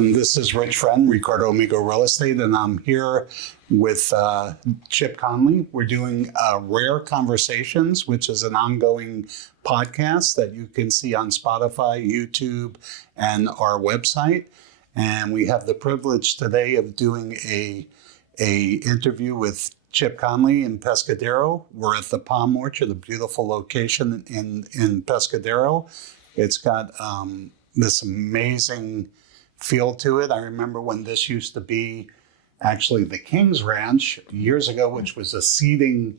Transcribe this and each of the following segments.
This is Rich Friend, Ricardo Amigo Real Estate, and I'm here with Chip Conley. We're doing Rare Conversations, which is an ongoing podcast that you can see on Spotify, YouTube, and our website. And we have the privilege today of doing a interview with Chip Conley in Pescadero. We're at the Palm Orchard, a beautiful location in Pescadero. It's got this amazing feel to it. I remember when this used to be actually the King's Ranch years ago, which was a seeding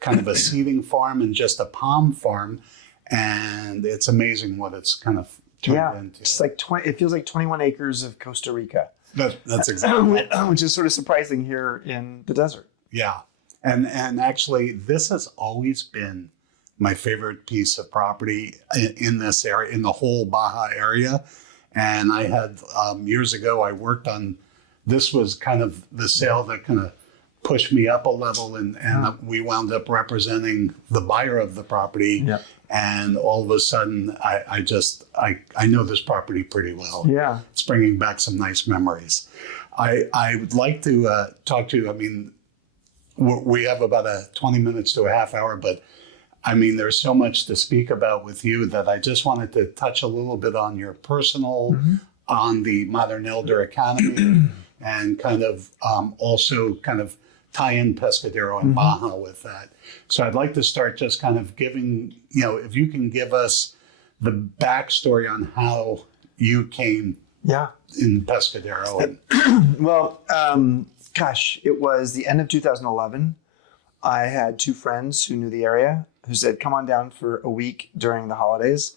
farm and just a palm farm. And it's amazing what it's kind of turned into. It's like it feels like 21 acres of Costa Rica. That's exactly which is sort of surprising here in the desert. Yeah. And actually, this has always been my favorite piece of property in this area, in the whole Baja area. And I had, years ago, I worked on, this was kind of the sale that kind of pushed me up a level, and we wound up representing the buyer of the property. Yep. And all of a sudden, I know this property pretty well. Yeah. It's bringing back some nice memories. I would like to talk to you. I mean, we have about 20 minutes to a half hour, but I mean, there's so much to speak about with you that I just wanted to touch a little bit on your personal, on the Modern Elder Academy, and kind of also kind of tie in Pescadero and Baja with that. So I'd like to start just kind of giving, if you can give us the backstory on how you came in Pescadero. Well, gosh, it was the end of 2011. I had two friends who knew the area who said, come on down for a week during the holidays.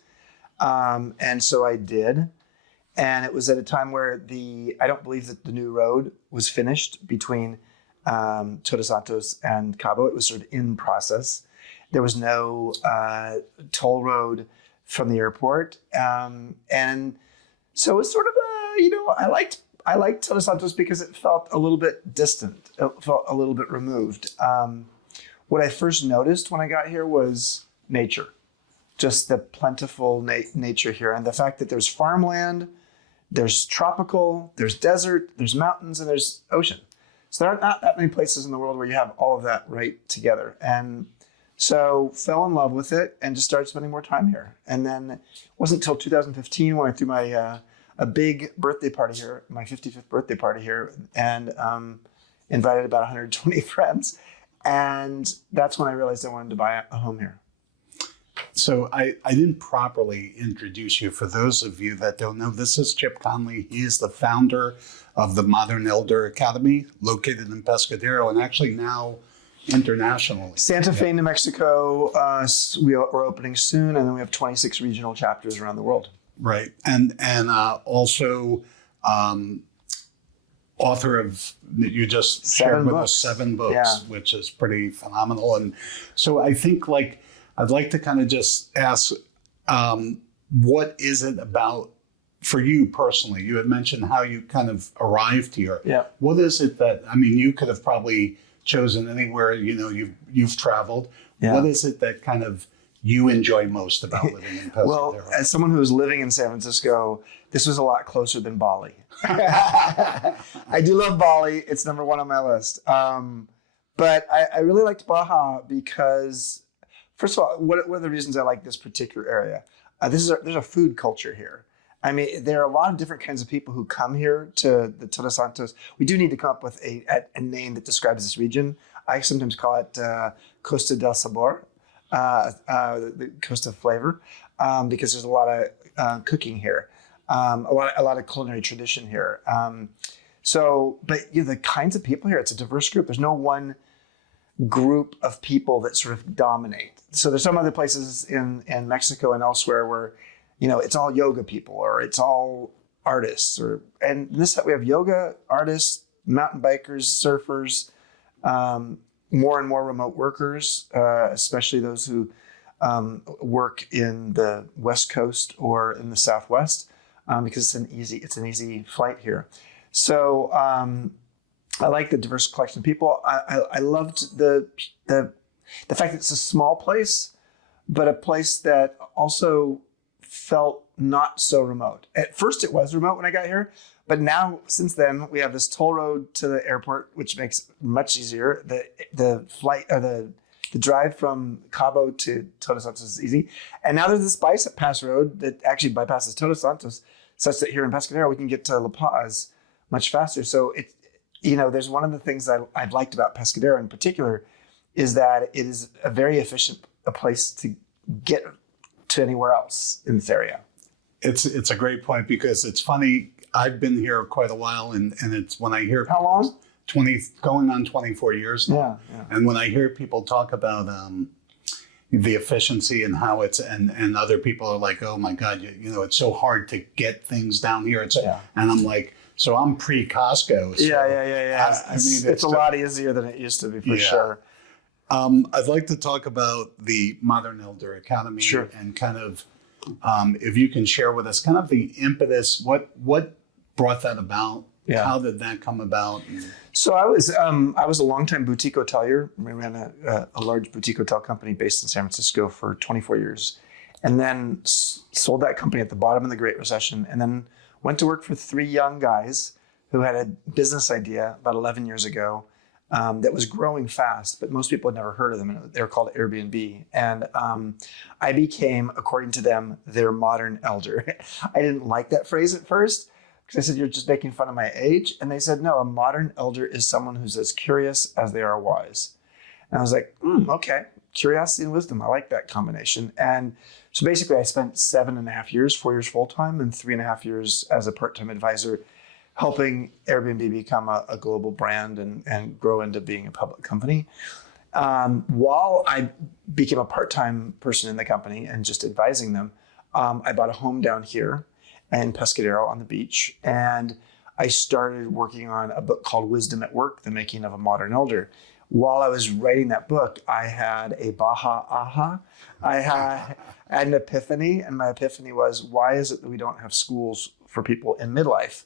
And so I did. And it was at a time where I don't believe that the new road was finished between Todos Santos and Cabo. It was sort of in process. There was no toll road from the airport. And so it was sort of I liked Todos Santos because it felt a little bit distant. It felt a little bit removed. What I first noticed when I got here was nature, just the plentiful nature here, and the fact that there's farmland, there's tropical, there's desert, there's mountains, and there's ocean. So there are not that many places in the world where you have all of that right together. And so fell in love with it and just started spending more time here. And then it wasn't until 2015 when I threw my a big birthday party here, my 55th birthday party here, and invited about 120 friends. And that's when I realized I wanted to buy a home here. So I didn't properly introduce you. For those of you that don't know, this is Chip Conley. He is the founder of the Modern Elder Academy, located in Pescadero, and actually now internationally. Santa Fe, New Mexico, we're opening soon, and then we have 26 regional chapters around the world. Right. And also author of, you just shared with us 7 books, which is pretty phenomenal. And so I think I'd like to kind of just ask, what is it about for you personally? You had mentioned how you kind of arrived here. Yeah. What is it that, I mean, you could have probably chosen anywhere, you've traveled. Yeah. What is it that kind of you enjoy most about living in Pescadero? Well, as someone who was living in San Francisco, this was a lot closer than Bali. I do love Bali. It's number one on my list. But I really liked Baja because, first of all, what are the reasons I like this particular area? There's a food culture here. I mean, there are a lot of different kinds of people who come here to the Todos Santos. We do need to come up with a name that describes this region. I sometimes call it Costa del Sabor, the Coast of Flavor, because there's a lot of cooking here, a lot of culinary tradition here. But the kinds of people here, it's a diverse group. There's no one group of people that sort of dominate. So there's some other places in Mexico and elsewhere where, it's all yoga people or it's all artists, and this we have yoga artists, mountain bikers, surfers, more and more remote workers, especially those who work in the West Coast or in the Southwest, because it's an easy flight here. So I like the diverse collection of people. I loved the fact that it's a small place, but a place that also felt not so remote. At first it was remote when I got here, But now, since then, we have this toll road to the airport, which makes it much easier. The flight or the drive from Cabo to Todos Santos is easy. And now there's this bypass road that actually bypasses Todos Santos, such that here in Pescadero, we can get to La Paz much faster. So there's one of the things that I've liked about Pescadero in particular is that it is a very efficient place to get to anywhere else in this area. It's a great point because it's funny. I've been here quite a while, and it's when I hear how long? 20 going on 24 years now. Yeah. And when I hear people talk about the efficiency and how it's and other people are like, oh my God, it's so hard to get things down here. And I'm like, so I'm pre-Costco. So Yeah. I mean, it's a lot easier than it used to be for sure. I'd like to talk about the Modern Elder Academy and kind of if you can share with us kind of the impetus, what brought that about? Yeah. How did that come about? So I was a longtime boutique hotelier. We ran a large boutique hotel company based in San Francisco for 24 years, and then sold that company at the bottom of the Great Recession, and then went to work for 3 young guys who had a business idea about 11 years ago that was growing fast, but most people had never heard of them. They were called Airbnb. And I became, according to them, their modern elder. I didn't like that phrase at first because I said, you're just making fun of my age. And they said, no, a modern elder is someone who's as curious as they are wise. And I was like, okay, curiosity and wisdom. I like that combination. And so basically I spent 7.5 years, 4 years full-time and 3.5 years as a part-time advisor, helping Airbnb become a global brand and grow into being a public company. While I became a part-time person in the company and just advising them, I bought a home down here in Pescadero on the beach. And I started working on a book called Wisdom at Work, The Making of a Modern Elder. While I was writing that book, I had a Baja aha. I had an epiphany, and my epiphany was, why is it that we don't have schools for people in midlife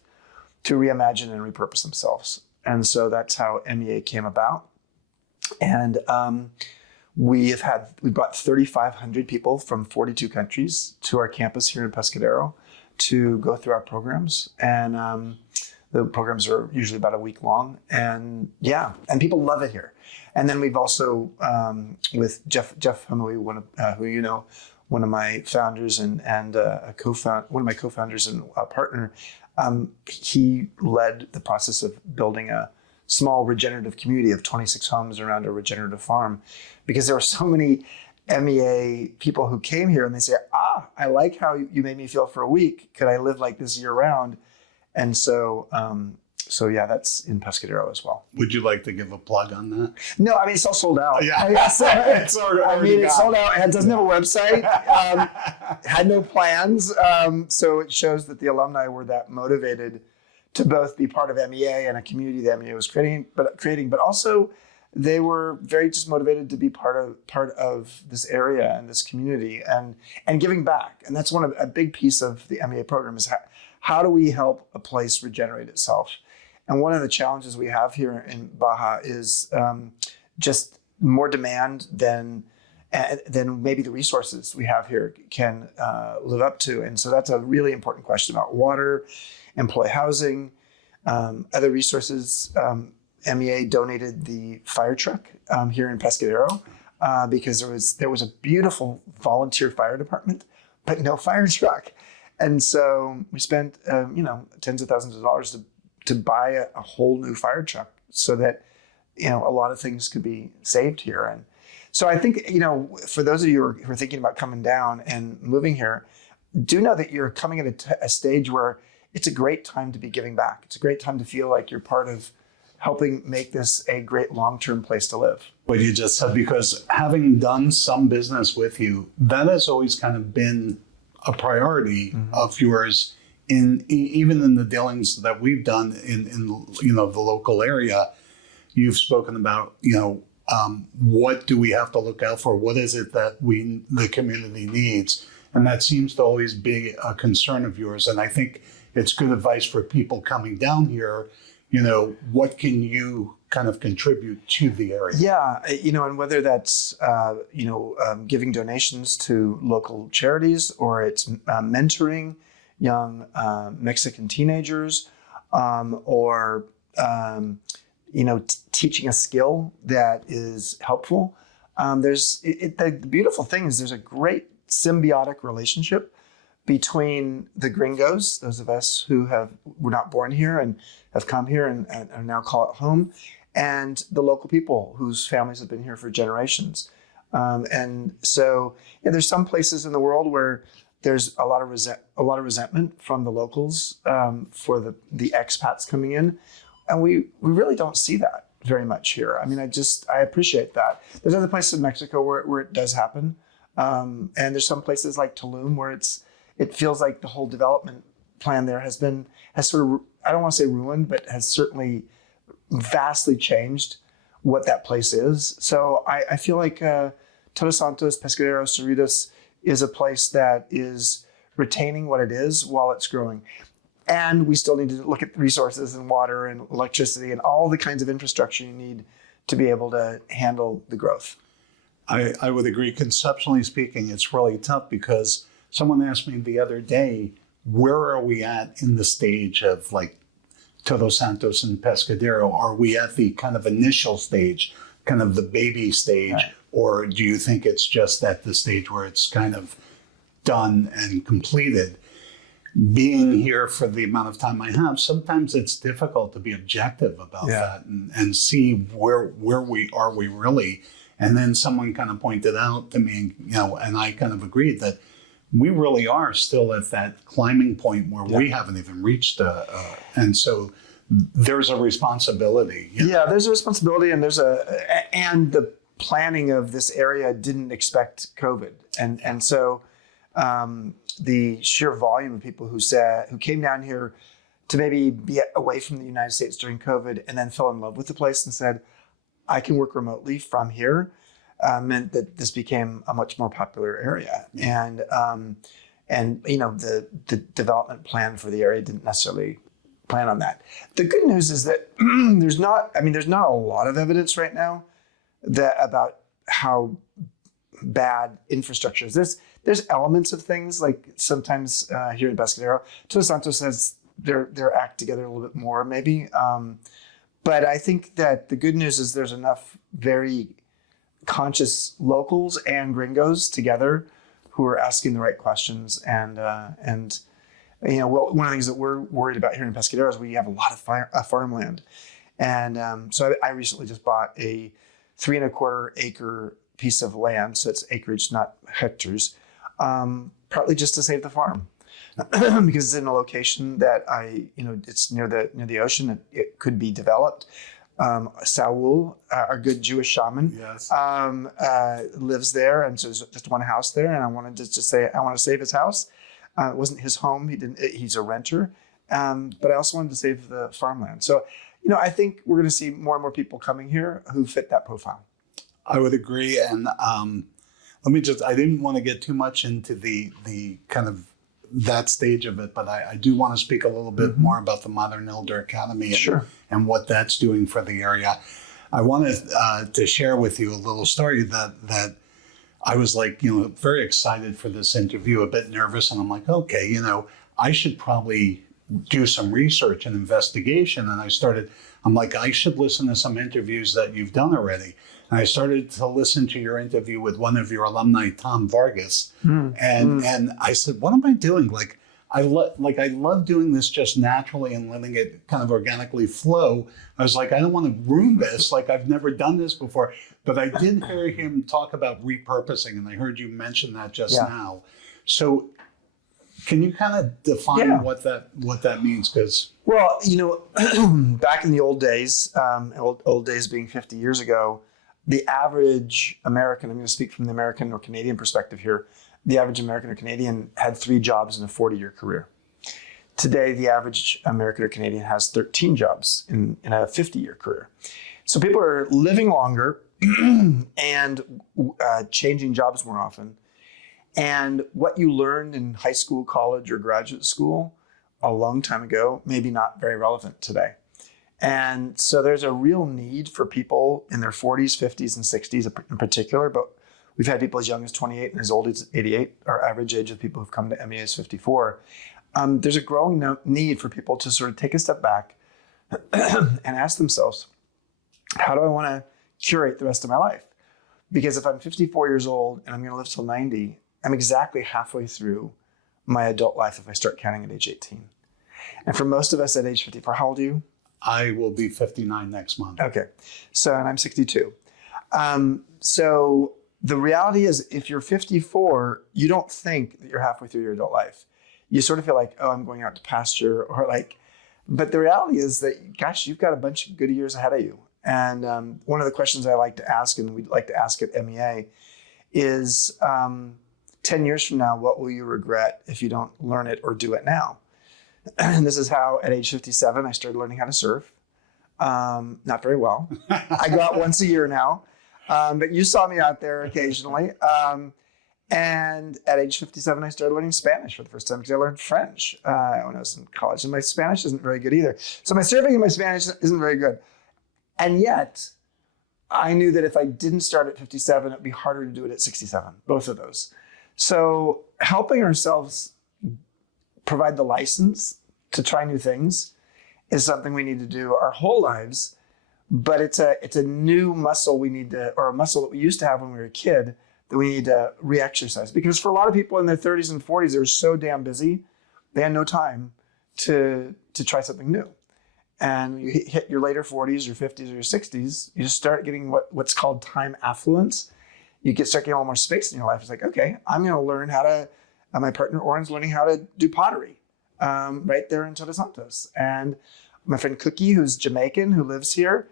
to reimagine and repurpose themselves? And so that's how MEA came about. And we brought 3,500 people from 42 countries to our campus here in Pescadero to go through our programs. And the programs are usually about a week long. And people love it here. And then we've also, with Jeff Hemley, one of my founders and one of my co-founders and a partner, he led the process of building a small regenerative community of 26 homes around a regenerative farm, because there were so many MEA people who came here and they say, I like how you made me feel for a week. Could I live like this year round? And so that's in Pescadero as well. Would you like to give a plug on that? No, I mean, it's all sold out. Yeah. It's sold out. It doesn't have a website. Had no plans. So it shows that the alumni were that motivated to both be part of MEA and a community that MEA was creating, but also they were very just motivated to be part of this area and this community and giving back. And that's a big piece of the MEA program is how do we help a place regenerate itself? And one of the challenges we have here in Baja is just more demand than maybe the resources we have here can live up to. And so that's a really important question about water, employee housing, other resources. MEA donated the fire truck here in Pescadero because there was a beautiful volunteer fire department, but no fire truck. And so we spent tens of thousands of dollars to buy a whole new fire truck so that a lot of things could be saved here. And so I think for those of you who are thinking about coming down and moving here, do know that you're coming at a stage where it's a great time to be giving back. It's a great time to feel like you're part of helping make this a great long-term place to live. What you just said, because having done some business with you, that has always kind of been a priority of yours even in the dealings that we've done in the local area. You've spoken about, what do we have to look out for? What is it that the community needs? And that seems to always be a concern of yours. And I think it's good advice for people coming down here. What can you kind of contribute to the area? Yeah, and whether that's, giving donations to local charities or it's mentoring young Mexican teenagers, or teaching a skill that is helpful. The beautiful thing is there's a great symbiotic relationship between the gringos, those of us who were not born here and have come here and now call it home, and the local people whose families have been here for generations. And so there's some places in the world where there's a lot of resentment from the locals for the expats coming in, and we really don't see that very much here. I mean, I appreciate that. There's other places in Mexico where it does happen, and there's some places like Tulum where it feels like the whole development plan there has sort of, I don't want to say ruined, but has certainly vastly changed what that place is. So I feel like Todos Santos, Pescadero, Cerritos is a place that is retaining what it is while it's growing. And we still need to look at resources and water and electricity and all the kinds of infrastructure you need to be able to handle the growth. I would agree. Conceptually speaking, it's really tough because someone asked me the other day, where are we at in the stage of like Todos Santos and Pescadero? Are we at the kind of initial stage, kind of the baby stage, right, or do you think it's just at the stage where it's kind of done and completed? Being here for the amount of time I have, sometimes it's difficult to be objective about that and see where we really. And then someone kind of pointed out to me, and I kind of agreed that we really are still at that climbing point where we haven't even reached, and so there's a responsibility. Yeah, there's a responsibility, and and the planning of this area didn't expect COVID, and so the sheer volume of people who came down here to maybe be away from the United States during COVID and then fell in love with the place and said, I can work remotely from here, meant that this became a much more popular area. And the development plan for the area didn't necessarily plan on that. The good news is that there's not a lot of evidence right now about how bad infrastructure is. There's elements of things, like sometimes here in Pescadero, Todos Santos says their act together a little bit more maybe. But I think that the good news is there's enough very conscious locals and gringos together who are asking the right questions. And one of the things that we're worried about here in Pescadero is we have a lot of farmland. And so I recently just bought a 3.25 acre piece of land. So it's acreage, not hectares, partly just to save the farm. Because it's in a location that it's near the ocean. It could be developed. Saul, our good Jewish shaman, lives there, and so there's just one house there. And I wanted to just say I want to save his house. It wasn't his home. He's a renter, but I also wanted to save the farmland. So, I think we're going to see more and more people coming here who fit that profile. I would agree, and I didn't want to get too much into the kind of that stage of it, but I do want to speak a little bit more about the Modern Elder Academy and what that's doing for the area. I wanted to share with you a little story that I was like, very excited for this interview, a bit nervous, and I'm like, okay, I should probably do some research and investigation. And I'm like, I should listen to some interviews that you've done already. And I started to listen to your interview with one of your alumni, Tom Vargas. And I said, what am I doing? I love doing this just naturally and letting it kind of organically flow. I was like, I don't want to ruin this. I've never done this before. But I did hear him talk about repurposing, and I heard you mention that just now. So can you kind of define what that means? Well, back in the old days, old days being 50 years ago, the average American, I'm going to speak from the American or Canadian perspective here, the average American or Canadian had 3 jobs in a 40-year career. Today, the average American or Canadian has 13 jobs in a 50-year career. So people are living longer and changing jobs more often. And what you learned in high school, college, or graduate school a long time ago, maybe not very relevant today. And so there's a real need for people in their 40s, 50s, and 60s in particular, but we've had people as young as 28 and as old as 88. Our average age of people who've come to MEA is 54. there's a growing need for people to sort of take a step back and ask themselves, how do I want to curate the rest of my life? Because if I'm 54 years old and I'm going to live till 90, I'm exactly halfway through my adult life if I start counting at age 18. And for most of us at age 54, how old are you? I will be 59 next month. Okay. So, and I'm 62. So the reality is if you're 54, you don't think that you're halfway through your adult life. You sort of feel like, oh, I'm going out to pasture or like, but the reality is that, gosh, you've got a bunch of good years ahead of you. And one of the questions I like to ask, and we'd like to ask at MEA, is 10 years from now, what will you regret if you don't learn it or do it now? And this is how at age 57, I started learning how to surf. Not very well. I go out once a year now, but you saw me out there occasionally. And at age 57, I started learning Spanish for the first time because I learned French when I was in college. And my Spanish isn't very good either. So my surfing and my Spanish isn't very good. And yet, I knew that if I didn't start at 57, it'd be harder to do it at 67, both of those. So helping ourselves provide the license to try new things is something we need to do our whole lives, but it's a new muscle we need to, or a muscle that we used to have when we were a kid that we need to re-exercise. Because for a lot of people in their 30s and 40s, they're so damn busy, they had no time to try something new. And you hit your later 40s, your 50s, or your 60s, you just start getting what's called time affluence. You start getting a little more space in your life. It's like, okay, I'm going to learn how to, my partner Oren's learning how to do pottery right there in Todos Santos. And my friend Cookie, who's Jamaican, who lives here,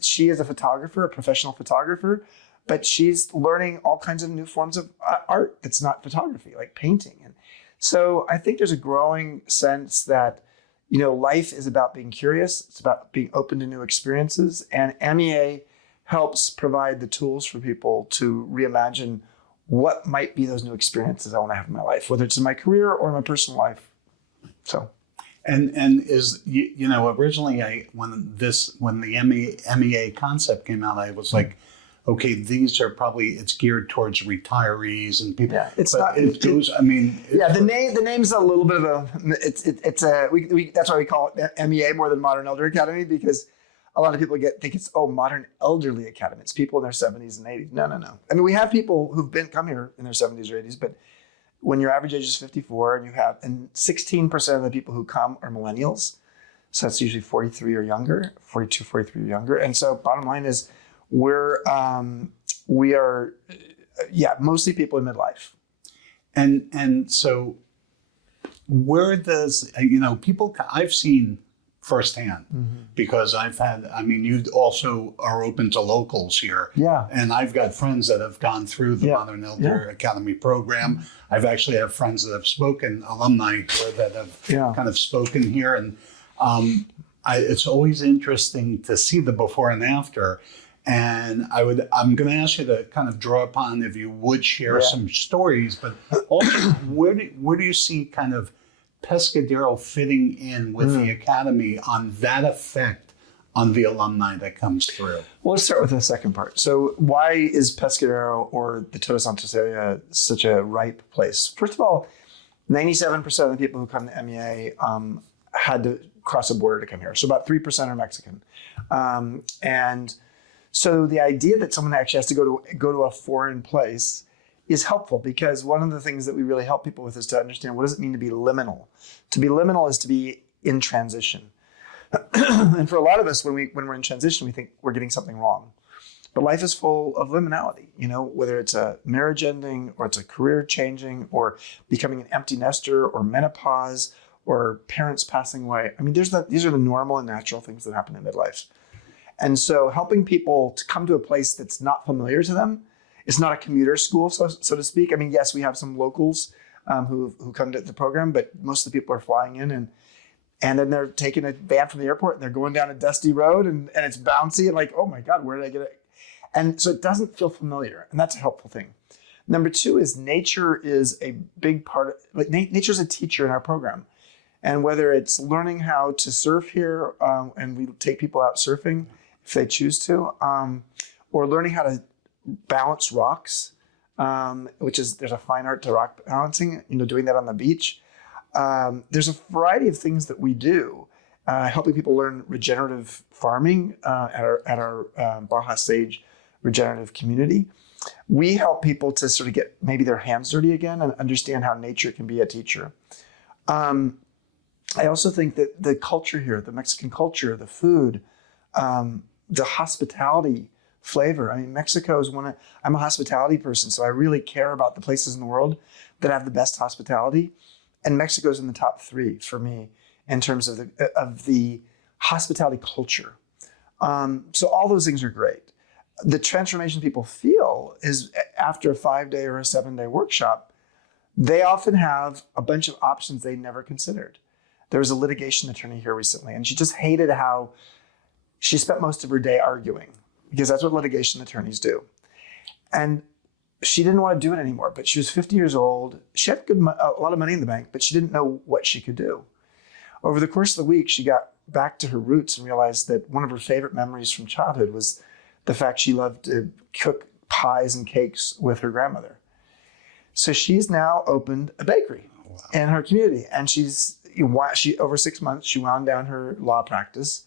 she is a photographer, a professional photographer, but she's learning all kinds of new forms of art that's not photography, like painting. And so I think there's a growing sense that, you know, life is about being curious. It's about being open to new experiences. And MEA helps provide the tools for people to reimagine what might be those new experiences I want to have in my life, whether it's in my career or in my personal life. So, and is you know, originally when the MEA concept came out, I was like, okay, these are probably, it's geared towards retirees and people. Yeah, it's but not. It goes. I mean, yeah, the name's a little bit of a. It's a. We that's why we call it MEA more than Modern Elder Academy, because a lot of people think it's Modern Elderly Academy. It's people in their 70s and 80s. No. I mean, we have people who've come here in their 70s or 80s, but when your average age is 54 and 16% of the people who come are millennials, so that's usually 43 or younger, 42, 43 or younger. And so bottom line is we are mostly people in midlife. And so where does, you know, people, I've seen firsthand, because you also are open to locals here. Yeah. And I've got friends that have gone through the Modern Elder Academy program. I've actually have friends that have spoken, alumni that have kind of spoken here. And it's always interesting to see the before and after. And I'm going to ask you to kind of draw upon, if you would share some stories, but also where do you see kind of Pescadero fitting in with the Academy on that effect on the alumni that comes through? Well, let's start with the second part. So why is Pescadero or the Todos Santos area such a ripe place? First of all, 97% of the people who come to MEA had to cross a border to come here. So about 3% are Mexican. And so the idea that someone actually has to go to a foreign place is helppful, because one of the things that we really help people with is to understand, what does it mean to be liminal? To be liminal is to be in transition. And for a lot of us, when we're in transition, we think we're getting something wrong. But life is full of liminality, you know, whether it's a marriage ending or it's a career changing or becoming an empty nester or menopause or parents passing away. I mean, these are the normal and natural things that happen in midlife. And so helping people to come to a place that's not familiar to them, it's not a commuter school, so to speak. I mean, yes, we have some locals who come to the program, but most of the people are flying in and then they're taking a van from the airport and they're going down a dusty road and it's bouncy and like, oh my God, where did I get it? And so it doesn't feel familiar, and that's a helpful thing. Number two is nature is a big part of, nature's a teacher in our program. And whether it's learning how to surf here, and we take people out surfing if they choose to, or learning how to balance rocks, which is, there's a fine art to rock balancing, you know, doing that on the beach. There's a variety of things that we do, helping people learn regenerative farming at our Baja Sage regenerative community. We help people to sort of get maybe their hands dirty again and understand how nature can be a teacher. I also think that the culture here, the Mexican culture, the food, the hospitality flavor. I mean, Mexico is I'm a hospitality person, so I really care about the places in the world that have the best hospitality. And Mexico's in the top 3 for me in terms of the hospitality culture. So all those things are great. The transformation people feel is after a 5-day or a 7-day workshop, they often have a bunch of options they never considered. There was a litigation attorney here recently, and she just hated how she spent most of her day arguing, because that's what litigation attorneys do. And she didn't want to do it anymore, but she was 50 years old. She had a lot of money in the bank, but she didn't know what she could do. Over the course of the week, she got back to her roots and realized that one of her favorite memories from childhood was the fact she loved to cook pies and cakes with her grandmother. So she's now opened a bakery in her community. And she over 6 months, she wound down her law practice,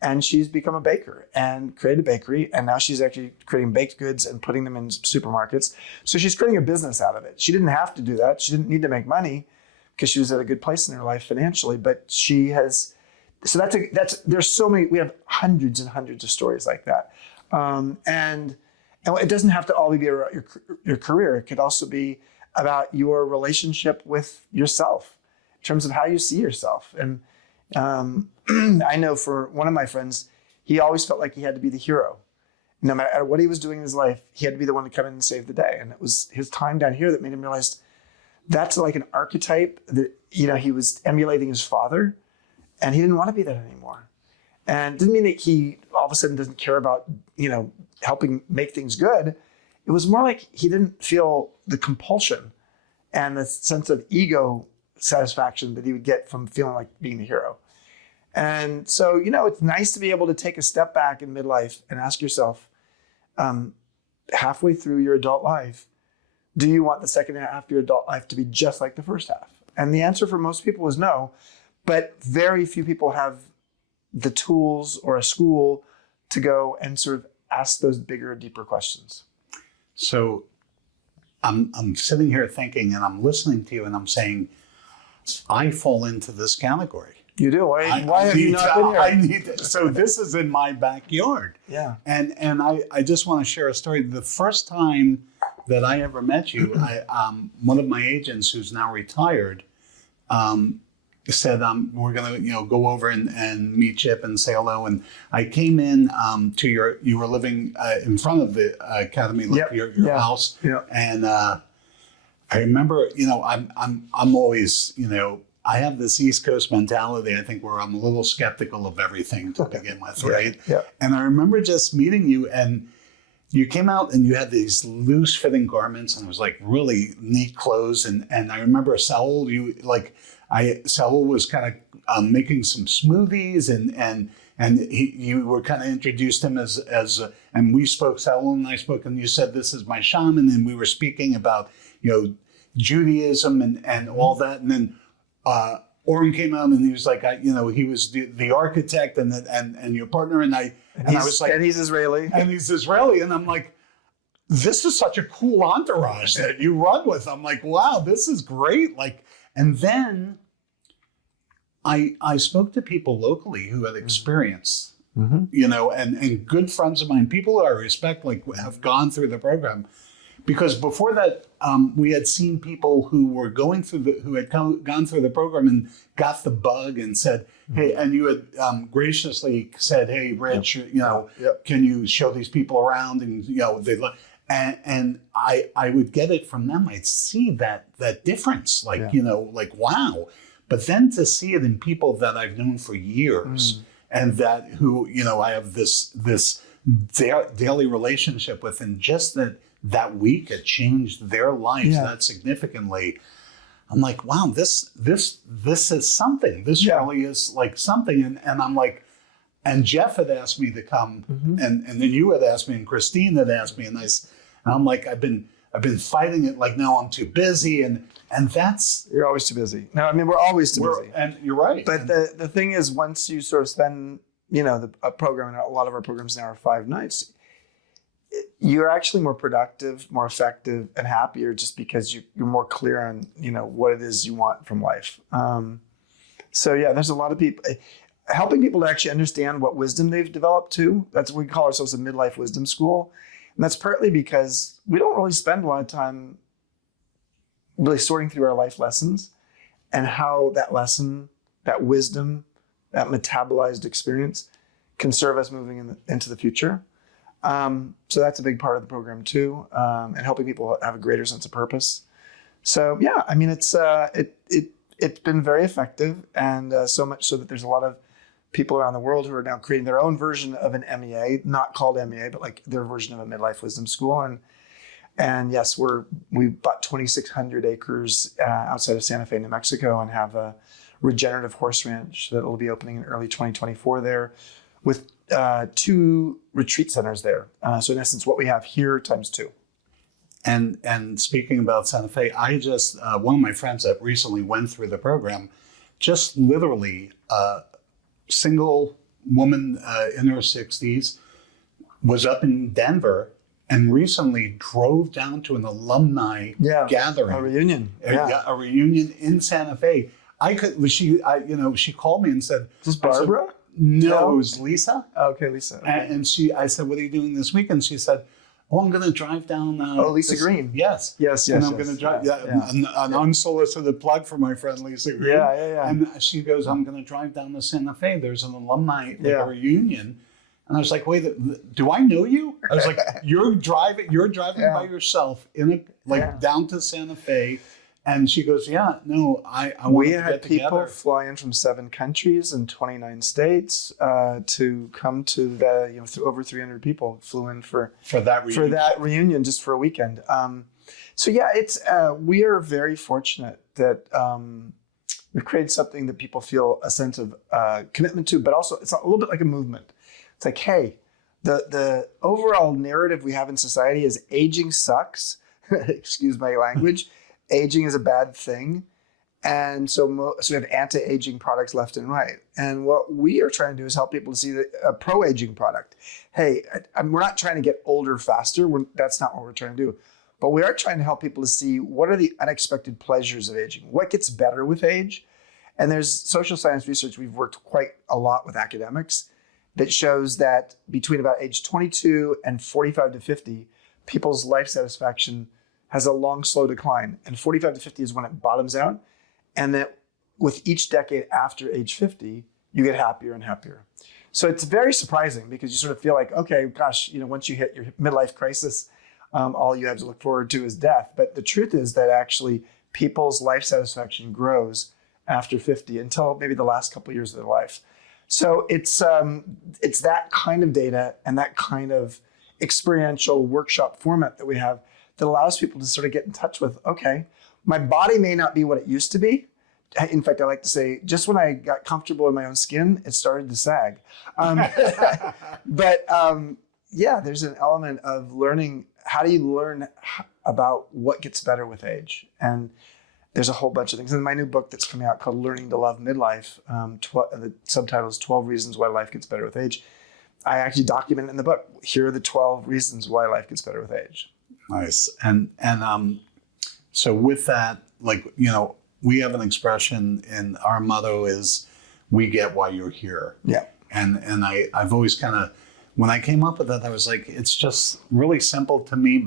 and she's become a baker and created a bakery. And now she's actually creating baked goods and putting them in supermarkets. So she's creating a business out of it. She didn't have to do that. She didn't need to make money because she was at a good place in her life financially, but she has, so there's so many, we have hundreds and hundreds of stories like that. And it doesn't have to all be about your career. It could also be about your relationship with yourself in terms of how you see yourself. And I know for one of my friends, he always felt like he had to be the hero. No matter what he was doing in his life, he had to be the one to come in and save the day. And it was his time down here that made him realize that's like an archetype that, he was emulating his father, and he didn't want to be that anymore. And it didn't mean that he all of a sudden doesn't care about, helping make things good. It was more like he didn't feel the compulsion and the sense of ego satisfaction that he would get from feeling like being the hero. And so, it's nice to be able to take a step back in midlife and ask yourself, halfway through your adult life, do you want the second half of your adult life to be just like the first half? And the answer for most people is no, but very few people have the tools or a school to go and sort of ask those bigger, deeper questions. So I'm sitting here thinking, and I'm listening to you, and I'm saying, I fall into this category. You do? Why have you not been here? So this is in my backyard. Yeah. And I just want to share a story. The first time that I ever met you, one of my agents who's now retired said, we're going to go over and meet Chip and say hello. And I came in to you were living in front of the academy, like your house. Yep. And I remember, I'm always, I have this East Coast mentality, I think, where I'm a little skeptical of everything to begin with, right? Yeah. And I remember just meeting you, and you came out and you had these loose fitting garments, and it was like really neat clothes. And I remember Saul, Saul was kind of making some smoothies, and you were kind of introduced him as and we spoke, Saul and I spoke, and you said, this is my shaman. And we were speaking about, Judaism and all that. And then Oren came out, and he was like, he was the architect and your partner, and I was like, and he's Israeli, and I'm like, this is such a cool entourage that you run with. I'm like, wow, this is great. And then I spoke to people locally who had experience, and good friends of mine, people who I respect, have gone through the program. Because before that, we had seen people who were gone through the program and got the bug and said, hey, and you had graciously said, hey, Rich, can you show these people around? And, and I would get it from them. I'd see that difference, wow. But then to see it in people that I've known for years and that who, I have this daily relationship with, and just that week it changed their lives that significantly. I'm like, wow, this is something. This really is like something. And I'm like, and Jeff had asked me to come, and then you had asked me, and Christine had asked me, and I'm like, I've been I've been fighting it like, no, I'm too busy. And that's, You're always too busy. No, I mean, we're always too busy. and you're right. But the thing is, once you sort of spend, a program, and a lot of our programs now are 5 nights, you're actually more productive, more effective, and happier just because you're more clear on, what it is you want from life. So yeah, there's a lot of people helping people to actually understand what wisdom they've developed too. That's what we call ourselves a midlife wisdom school. And that's partly because we don't really spend a lot of time really sorting through our life lessons and how that lesson, that wisdom, that metabolized experience can serve us moving into the future. So that's a big part of the program too, and helping people have a greater sense of purpose. So yeah, I mean, it's been very effective, and so much so that there's a lot of people around the world who are now creating their own version of an MEA, not called MEA, but like their version of a midlife wisdom school. And yes, we bought 2,600 acres outside of Santa Fe, New Mexico, and have a regenerative horse ranch that will be opening in early 2024 there, with 2 retreat centers there. So in essence, what we have here times 2. And speaking about Santa Fe, I just, one of my friends that recently went through the program, just literally single woman in her 60s, was up in Denver and recently drove down to an alumni gathering. A reunion. A reunion in Santa Fe. She called me and said, Is this Barbara? No, it was Lisa. Okay, Lisa. Okay. And I said, what are you doing this weekend? She said, oh, I'm going to drive down. Lisa Green. Yes. And I'm going to drive. An unsolicited plug for my friend Lisa Green. Yeah. And she goes, I'm going to drive down to Santa Fe. There's an alumni reunion. And I was like, wait, do I know you? I was like, you're driving by yourself down to Santa Fe. And she goes, I want We to had get people together. fly in from 7 countries and 29 states to come to the, over 300 people flew in for that reunion just for a weekend. It's we are very fortunate that we've created something that people feel a sense of commitment to, but also it's a little bit like a movement. It's like, hey, the overall narrative we have in society is aging sucks. Excuse my language. Aging is a bad thing. And so we have anti-aging products left and right. And what we are trying to do is help people to see a pro-aging product. Hey, we're not trying to get older faster. That's not what we're trying to do. But we are trying to help people to see what are the unexpected pleasures of aging. What gets better with age? And there's social science research. We've worked quite a lot with academics that shows that between about age 22 and 45 to 50, people's life satisfaction has a long, slow decline. And 45 to 50 is when it bottoms out. And that with each decade after age 50, you get happier and happier. So it's very surprising because you sort of feel like, okay, gosh, once you hit your midlife crisis, all you have to look forward to is death. But the truth is that actually people's life satisfaction grows after 50 until maybe the last couple of years of their life. So it's that kind of data and that kind of experiential workshop format that we have that allows people to sort of get in touch with, okay, my body may not be what it used to be. In fact, I like to say, just when I got comfortable in my own skin, it started to sag. But there's an element of learning. How do you learn about what gets better with age? And there's a whole bunch of things. In my new book that's coming out called Learning to Love Midlife, the subtitle is 12 Reasons Why Life Gets Better with Age. I actually document it in the book. Here are the 12 reasons why life gets better with age. Nice. And so with that, we have an expression and our motto is, we get why you're here. Yeah. And I've always when I came up with that, I was like, it's just really simple to me,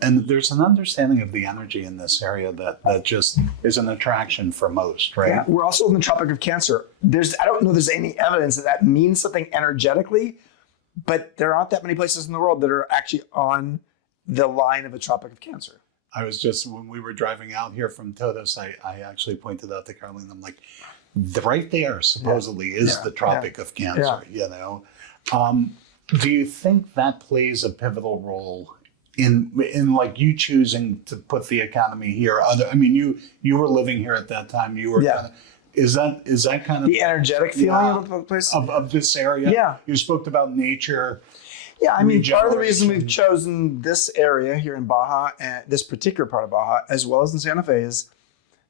and there's an understanding of the energy in this area that just is an attraction for most, right? Yeah. We're also in the Tropic of Cancer. I don't know there's any evidence that means something energetically, but there aren't that many places in the world that are actually on the line of a Tropic of Cancer. I was just, when we were driving out here from Todos, I actually pointed out to Caroline, I'm like, right there supposedly is the Tropic of Cancer, Do you think that plays a pivotal role in like you choosing to put the academy here? You were living here at that time. You were is that kind of the energetic feeling of the place of this area? Yeah. You spoke about nature. Yeah, I mean, part of the reason we've regeneration. chosen this area here in Baja, and this particular part of Baja, as well as in Santa Fe, is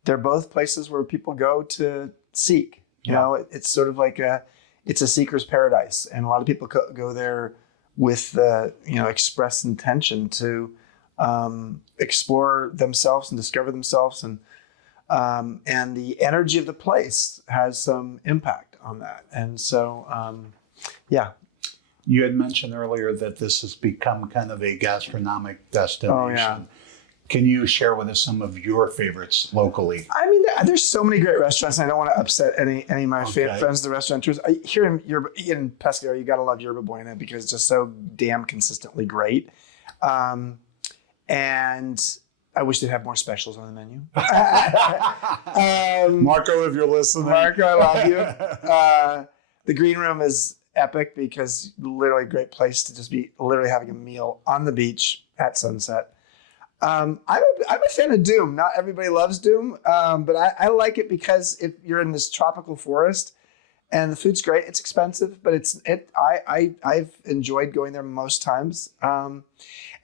they're both places where people go to seek. You know, it's sort of like it's a seeker's paradise, and a lot of people go there with the express intention to explore themselves and discover themselves, and the energy of the place has some impact on that. And so, yeah. You had mentioned earlier that this has become kind of a gastronomic destination. Oh, yeah. Can you share with us some of your favorites locally? I mean, there's so many great restaurants, and I don't want to upset any of my Okay. friends, the restaurateurs. Here in Pescadero, you got to love Yerba Buena because it's just so damn consistently great. And I wish they'd have more specials on the menu. Marco, if you're listening. Marco, I love you. The green room is epic because literally a great place to just be literally having a meal on the beach at sunset. I'm a fan of Doom. Not everybody loves Doom, but I like it because if you're in this tropical forest and the food's great, it's expensive, but I've enjoyed going there most times. And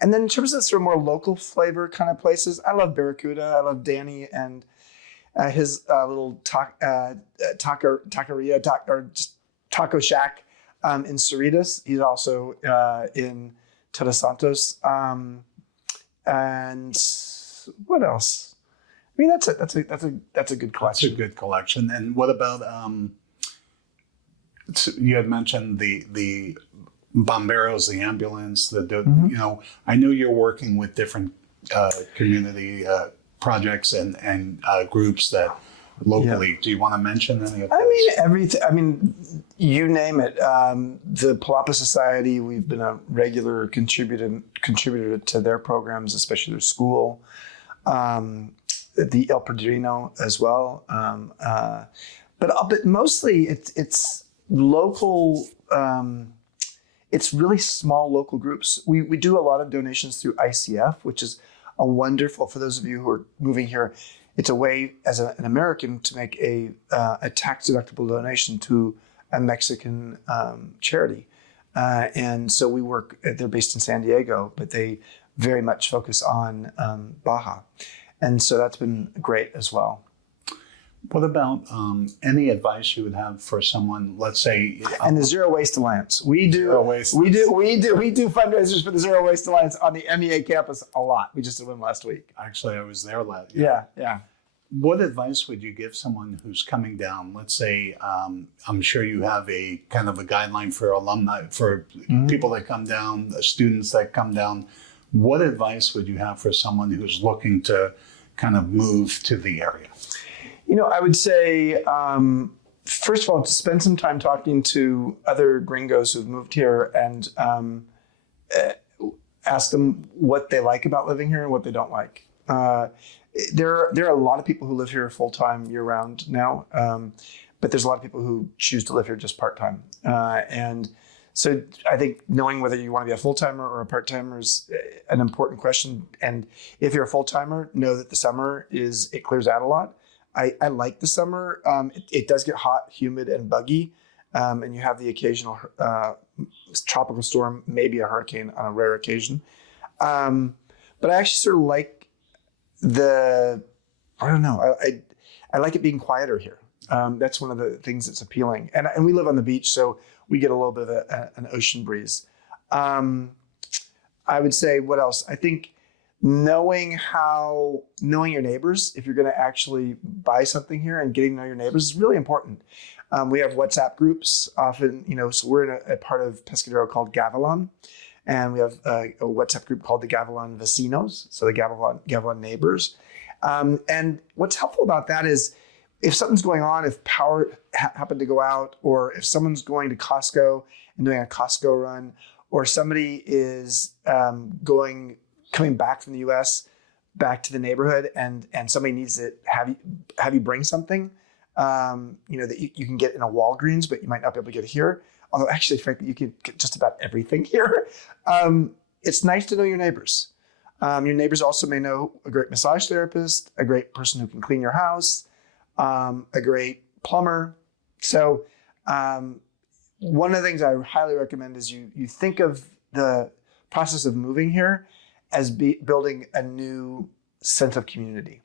then in terms of sort of more local flavor kind of places, I love Barracuda. I love Danny and his little taco shack in Cerritos. He's also in Todos Santos. And what else? I mean, that's a good collection. That's a good collection. And what about you had mentioned the bomberos, the ambulance, I know you're working with different community projects and groups that locally. Yeah. Do you want to mention any of those? I mean, everything. I mean, you name it. The Palapa Society, we've been a regular contributor to their programs, especially their school. The El Padrino as well. But mostly it's local. It's really small local groups. We do a lot of donations through ICF, which is a wonderful, for those of you who are moving here, it's a way as an American to make a tax-deductible donation to a Mexican charity. And so we work, they're based in San Diego, but they very much focus on Baja. And so that's been great as well. What about any advice you would have for someone, let's say, and the Zero Waste Alliance? We do fundraisers for the Zero Waste Alliance on the MEA campus a lot. We just did one last week. Actually, I was there last year. Yeah. What advice would you give someone who's coming down? Let's say, I'm sure you have a kind of a guideline for alumni, for people that come down, the students that come down. What advice would you have for someone who's looking to kind of move to the area? I would say, first of all, to spend some time talking to other gringos who've moved here and ask them what they like about living here and what they don't like. There are a lot of people who live here full-time year-round now, but there's a lot of people who choose to live here just part-time. And so I think knowing whether you want to be a full-timer or a part-timer is an important question. And if you're a full-timer, know that the summer it clears out a lot. I like the summer. It does get hot, humid, and buggy, and you have the occasional tropical storm, maybe a hurricane on a rare occasion. But I actually sort of like I like it being quieter here. That's one of the things that's appealing. And we live on the beach, so we get a little bit of an ocean breeze. I would say, what else? I think knowing your neighbors, if you're going to actually buy something here, and getting to know your neighbors is really important. We have WhatsApp groups often, so we're in a part of Pescadero called Gavilan, and we have a WhatsApp group called the Gavilan Vecinos, so the Gavilan neighbors. And what's helpful about that is if something's going on, if power happened to go out, or if someone's going to Costco and doing a Costco run, or somebody is coming back from the U.S. back to the neighborhood, and somebody needs to have you bring something, that you can get in a Walgreens, but you might not be able to get it here. Although actually, frankly, you can get just about everything here. It's nice to know your neighbors. Your neighbors also may know a great massage therapist, a great person who can clean your house, a great plumber. So one of the things I highly recommend is you think of the process of moving here as building a new sense of community.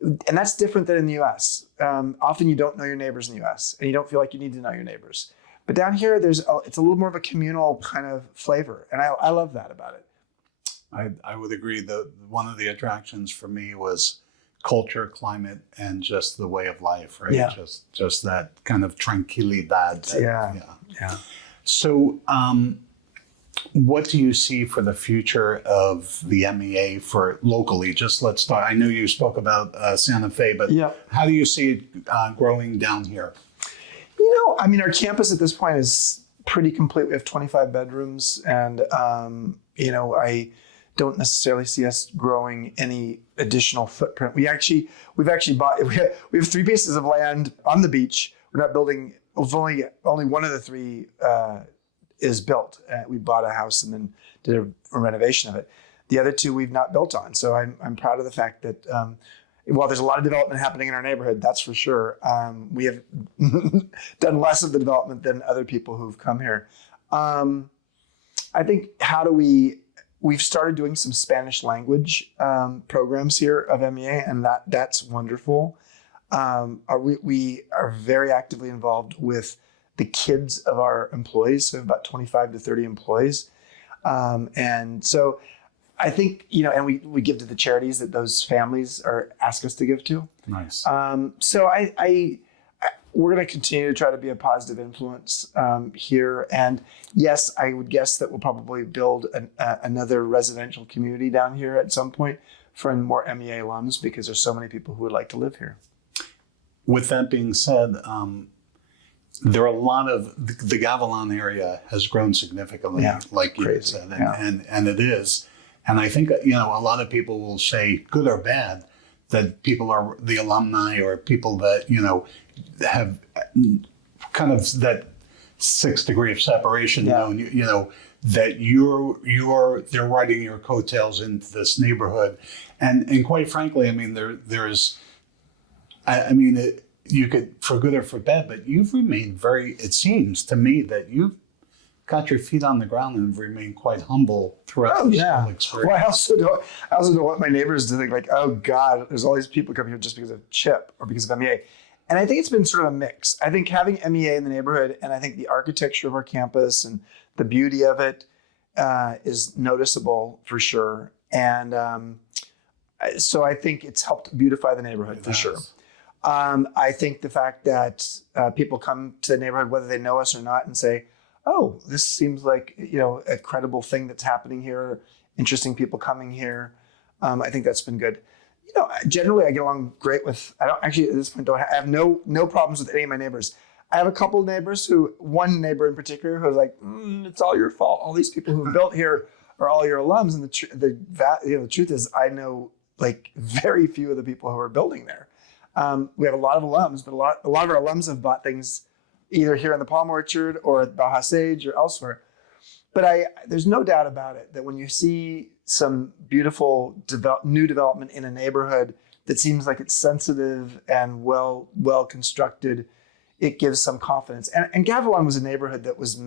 And that's different than in the U.S. Often you don't know your neighbors in the U.S. and you don't feel like you need to know your neighbors. But down here, it's a little more of a communal kind of flavor. And I love that about it. I would agree that one of the attractions for me was culture, climate, and just the way of life, right? Yeah. Just that kind of tranquilidad. Yeah. So, what do you see for the future of the MEA for locally? Just let's start. I know you spoke about Santa Fe, but how do you see it growing down here? I mean, our campus at this point is pretty complete. We have 25 bedrooms, and I don't necessarily see us growing any additional footprint. We've actually bought. We have 3 pieces of land on the beach. We're not building. Only one of the 3 is built. We bought a house and then did a renovation of it. The other 2 we've not built on. So I'm proud of the fact that while there's a lot of development happening in our neighborhood, that's for sure. We have done less of the development than other people who've come here. I think we've started doing some Spanish language programs here of MEA, and that's wonderful. We are very actively involved with the kids of our employees, so we have about 25 to 30 employees. And so I think, and we give to the charities that those families ask us to give to. Nice. So we're going to continue to try to be a positive influence here. And yes, I would guess that we'll probably build another residential community down here at some point for more MEA alums, because there's so many people who would like to live here. With that being said, there are a lot of the Gavilan area has grown significantly, like you said, and it is. And I think, a lot of people will say, good or bad, that people are the alumni or people that, have kind of that 6 degree of separation, that they're riding your coattails into this neighborhood. And quite frankly, I mean, you could, for good or for bad, but you've remained it seems to me that you've got your feet on the ground and have remained quite humble throughout this whole experience. Well, I also don't want my neighbors to think like, oh God, there's all these people coming here just because of Chip or because of MEA. And I think it's been sort of a mix. I think having MEA in the neighborhood, and I think the architecture of our campus and the beauty of it is noticeable for sure. And so I think it's helped beautify the neighborhood for sure. I think the fact that people come to the neighborhood, whether they know us or not, and say, oh, this seems like, a credible thing that's happening here, interesting people coming here. I think that's been good. Generally I get along great with, I don't actually at this point, I have no problems with any of my neighbors. I have a couple of neighbors one neighbor in particular who's like, it's all your fault. All these people who built here are all your alums. And the truth is I know like very few of the people who are building there. We have a lot of alums, but a lot of our alums have bought things either here in the Palm Orchard or at Baja Sage or elsewhere. But there's no doubt about it that when you see some beautiful new development in a neighborhood that seems like it's sensitive and well constructed, it gives some confidence. And Gavilan was a neighborhood that was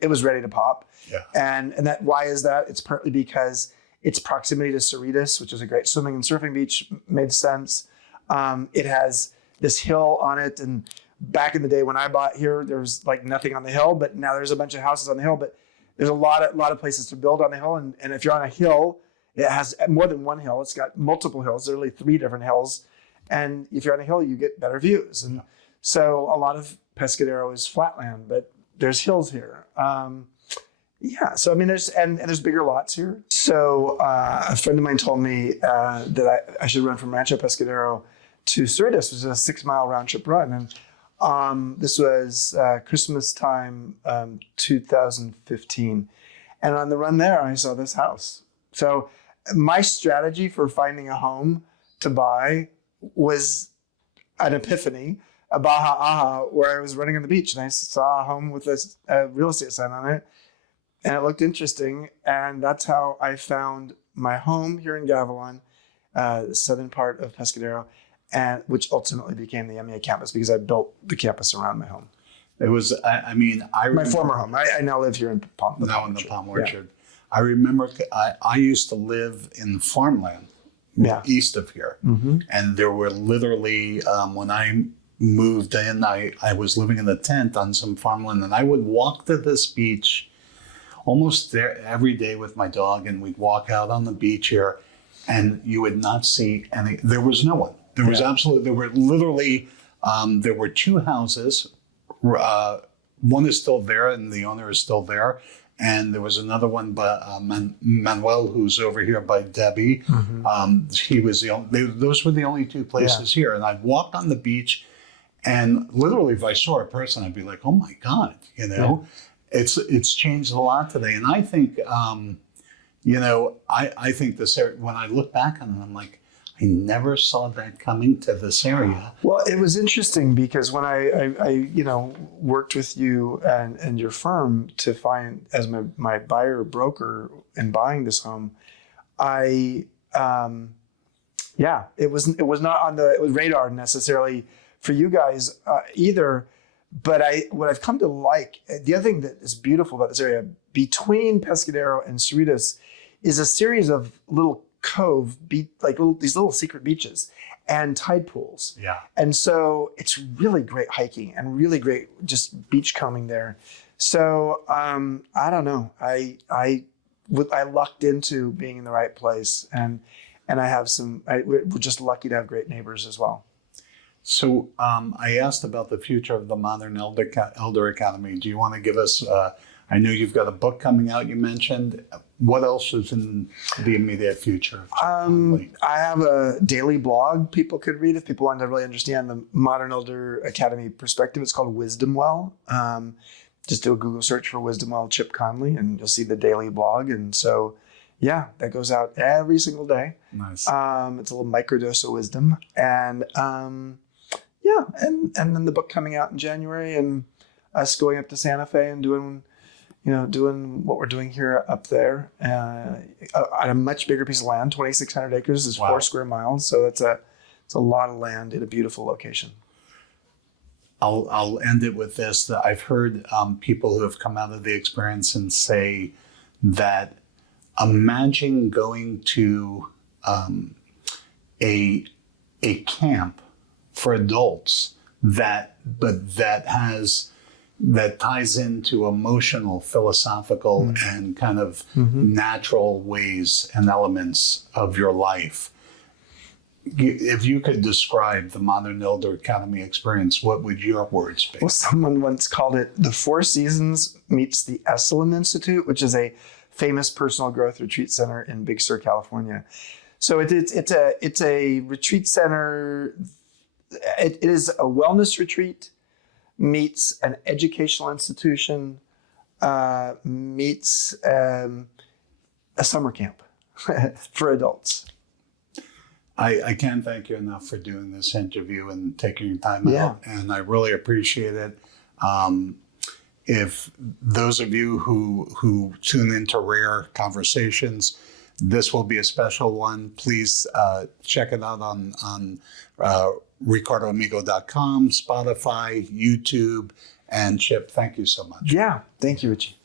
it was ready to pop. Yeah. And why is that? It's partly because its proximity to Cerritos, which is a great swimming and surfing beach, made sense. It has this hill on it, and back in the day when I bought here, there was like nothing on the hill, but now there's a bunch of houses on the hill. But there's a lot of places to build on the hill, and if you're on a hill, it has more than one hill. It's got multiple hills. There are really 3 different hills, and if you're on a hill, you get better views. And so a lot of Pescadero is flatland, but there's hills here. So I mean, there's bigger lots here. So a friend of mine told me that I should run from Rancho Pescadero to Cerritos, which is a 6-mile round trip run. And this was Christmas time, 2015. And on the run there, I saw this house. So my strategy for finding a home to buy was an epiphany, a Baja Aha, where I was running on the beach and I saw a home with a real estate sign on it. And it looked interesting. And that's how I found my home here in Gavilan, the southern part of Pescadero, and which ultimately became the MEA campus because I built the campus around my home. It was, I mean, I My remember, former home. I now live here in Palm. now in the Palm Orchard. I remember I used to live in farmland east of here. And there were literally, when I moved in, I was living in a tent on some farmland, and I would walk to this beach almost there every day with my dog, and we'd walk out on the beach here, and you would not see any. There was no one. There was absolutely. There were literally. There were two houses. One is still there, and the owner is still there. And there was another one by Manuel, who's over here by Debbie. He was the only. Those were the only two places here. And I'd walk on the beach, and literally, if I saw a person, I'd be like, "Oh my God!" You know. It's changed a lot today, and I think, I think this area, when I look back on it, I'm like, I never saw that coming to this area. Well, it was interesting because when I worked with you and your firm to find as my buyer broker in buying this home, it was not on the radar necessarily for you guys either. But what I've come to like, the other thing that is beautiful about this area between Pescadero and Cerritos is a series of little these little secret beaches and tide pools. Yeah. And so it's really great hiking and really great just beach combing there. So I don't know. I lucked into being in the right place, and I have we're just lucky to have great neighbors as well. So I asked about the future of the Modern Elder Academy. Do you want to give us, I know you've got a book coming out, you mentioned. What else is in the immediate future? I have a daily blog people could read if people want to really understand the Modern Elder Academy perspective. It's called Wisdom Well. Just do a Google search for Wisdom Well Chip Conley, and you'll see the daily blog. And so, that goes out every single day. Nice. It's a little microdose of wisdom. And and then the book coming out in January, and us going up to Santa Fe and doing what we're doing here up there on a much bigger piece of land. 2,600 acres is 4 square miles, so it's a lot of land in a beautiful location. I'll end it with this: that I've heard people who have come out of the experience and say that imagine going to a camp for adults that ties into emotional, philosophical, and kind of natural ways and elements of your life. If you could describe the Modern Elder Academy experience, what would your words be? Well, someone once called it the Four Seasons meets the Esalen Institute, which is a famous personal growth retreat center in Big Sur, California. So it's a retreat center. It is a wellness retreat, meets an educational institution, meets a summer camp for adults. I can't thank you enough for doing this interview and taking your time out, and I really appreciate it. If those of you who tune into Rare Conversations, this will be a special one. Please check it out on RicardoAmigo.com, Spotify, YouTube, and Chip. Thank you so much. Yeah, thank you, Richie.